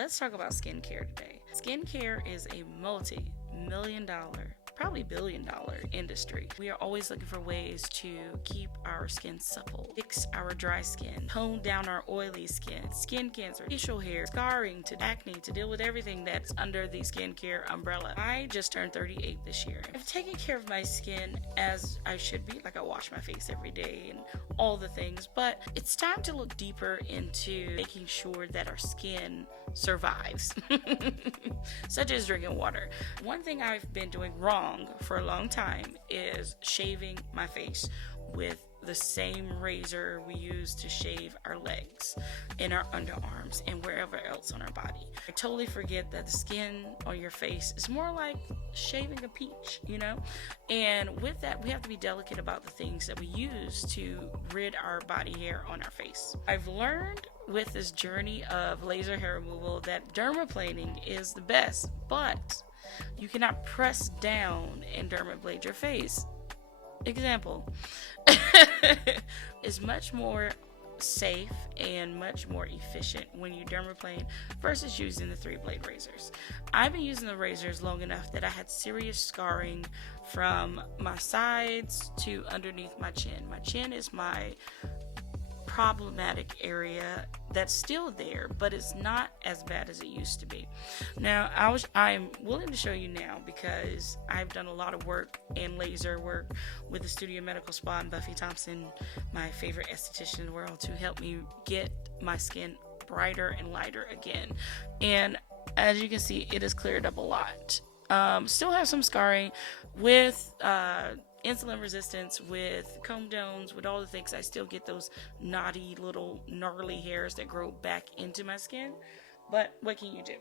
let's talk about skincare today. Skincare is a multi-million-dollar, probably billion-dollar industry. We are always looking for ways to keep our skin supple, fix our dry skin, tone down our oily skin cancer, facial hair, scarring, to acne, to deal with everything that's under the skincare umbrella. I just turned 38 this year. I've taken care of my skin as I should be. Like, I wash my face every day and all the things, but it's time to look deeper into making sure that our skin survives, such as drinking water. One thing I've been doing wrong for a long time is shaving my face with the same razor we use to shave our legs and our underarms and wherever else on our body. I totally forget that the skin on your face is more like shaving a peach, And with that, we have to be delicate about the things that we use to rid our body hair on our face. I've learned with this journey of laser hair removal that dermaplaning is the best, but you cannot press down and dermablade your face. Example. Is much more safe and much more efficient when you dermaplane versus using the 3-blade razors. I've been using the razors long enough that I had serious scarring from my sides to underneath my chin. My chin is my problematic area that's still there, but it's not as bad as it used to be. Now, I'm willing to show you now because I've done a lot of work and laser work with the Studio Medical Spa and Buffy Thompson, my favorite esthetician in the world, to help me get my skin brighter and lighter again. And as you can see, it has cleared up a lot. Still have some scarring with insulin resistance, with comedones, with all the things. I still get those knotty little gnarly hairs that grow back into my skin, but what can you do?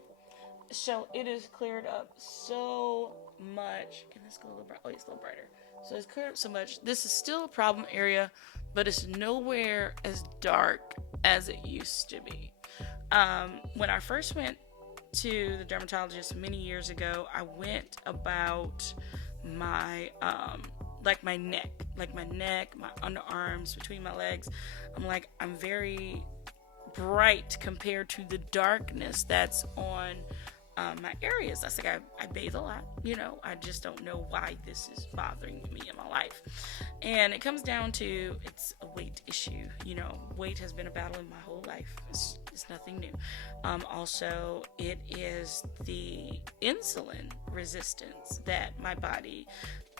So it is cleared up so much. Can this go a little bright? Oh, it's a little brighter. So it's cleared up so much. This is still a problem area, but it's nowhere as dark as it used to be. When I first went to the dermatologist many years ago, I went about my my neck, my underarms, between my legs. I'm very bright compared to the darkness that's on my areas. That's I bathe a lot, I just don't know why this is bothering me in my life. And it comes down to, it's a weight issue. Weight has been a battle in my whole life. It's nothing new. Also, it is the insulin resistance that my body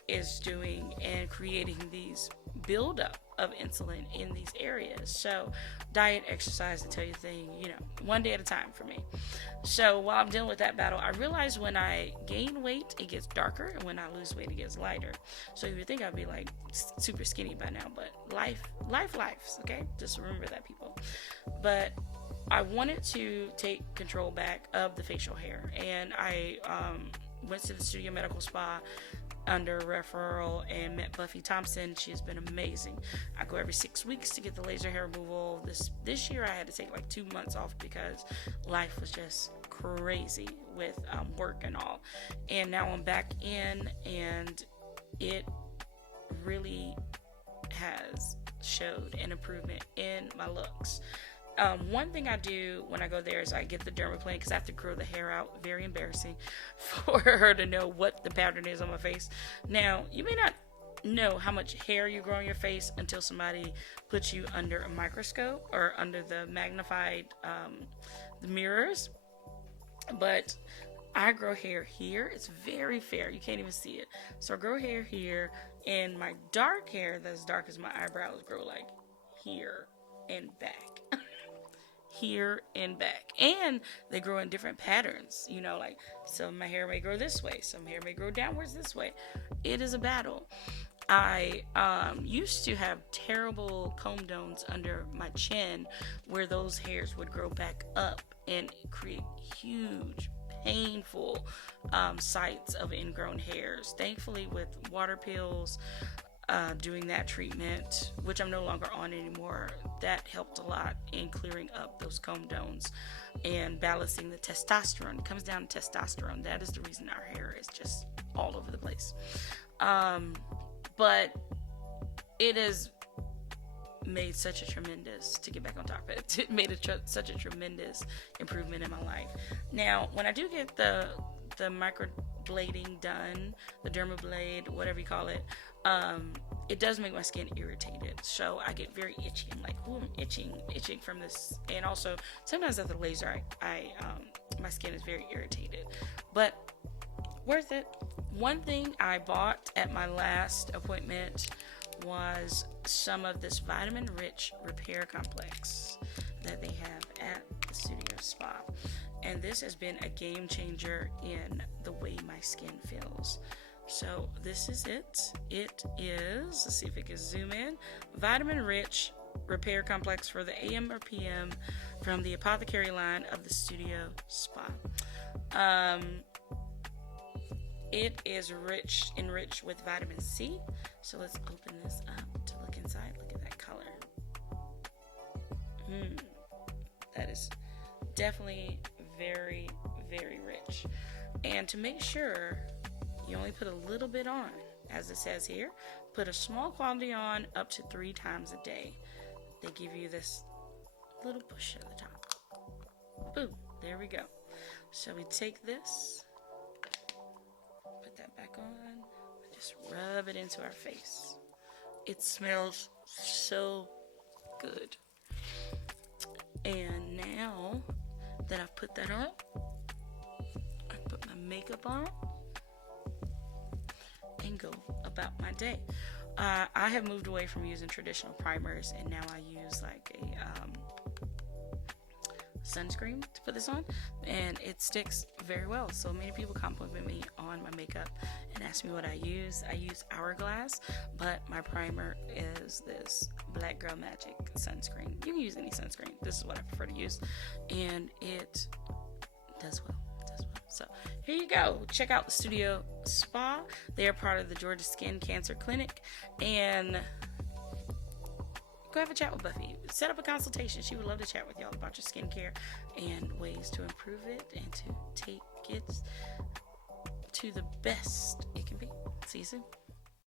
is doing and creating these buildup of insulin in these areas. So diet, exercise, to tell you the thing, one day at a time for me. So while I'm dealing with that battle, I realize when I gain weight, it gets darker, and when I lose weight, it gets lighter. So you would think I'd be like super skinny by now, but lives, okay? Just remember that, people. But I wanted to take control back of the facial hair, and I went to the Studio Medical Spa under referral and met Buffy Thompson. She has been amazing. I go every 6 weeks to get the laser hair removal. This year I had to take 2 months off because life was just crazy with work and all. And now I'm back in, and it really has showed an improvement in my looks. One thing I do when I go there is I get the dermaplane because I have to grow the hair out. Very embarrassing for her to know what the pattern is on my face. Now, you may not know how much hair you grow on your face until somebody puts you under a microscope or under the magnified the mirrors. But I grow hair here. It's very fair. You can't even see it. So I grow hair here, and my dark hair that's dark as my eyebrows grow here and back. Here and back, and they grow in different patterns. Some of my hair may grow this way, some hair may grow downwards this way. It is a battle. I used to have terrible comedones under my chin where those hairs would grow back up and create huge, painful sites of ingrown hairs. Thankfully, with water pills, doing that treatment, which I'm no longer on anymore, that helped a lot in clearing up those comedones and balancing the testosterone. It comes down to testosterone. That is the reason our hair is just all over the place. But it has made such a tremendous, to get back on topic, it made such a tremendous improvement in my life. Now, when I do get the microblading done, the dermablade, whatever you call it, it does make my skin irritated. So I get very itchy. I'm like, ooh, I'm itching from this. And also, sometimes after the laser, my skin is very irritated. But worth it. One thing I bought at my last appointment was some of this vitamin-rich repair complex that they have at the studio spa. And this has been a game changer in the way my skin feels. So this is it. It is, let's see if it can zoom in, vitamin-rich repair complex for the AM or PM from the Apothecary line of the studio spa. It is enriched with vitamin C. So let's open this up to look inside. Look at that color. That is definitely very, very rich. And to make sure, you only put a little bit on, as it says here. Put a small quantity on up to 3 times a day. They give you this little push at the top. Boom, there we go. So we take this, put that back on, and just rub it into our face. It smells so good. And now that I've put that on, I put my makeup on and go about my day. I have moved away from using traditional primers, and now I use like a sunscreen to put this on, and it sticks very well. So many people compliment me on my makeup and ask me what I use. I use Hourglass, but my primer is this Black Girl Magic sunscreen. You can use any sunscreen. This is what I prefer to use, and it does well. So here you go. Check out the Studio Spa. They are part of the Georgia Skin Cancer Clinic, and go have a chat with Buffy. Set up a consultation. She would love to chat with y'all about your skincare and ways to improve it and to take it to the best it can be. See you soon.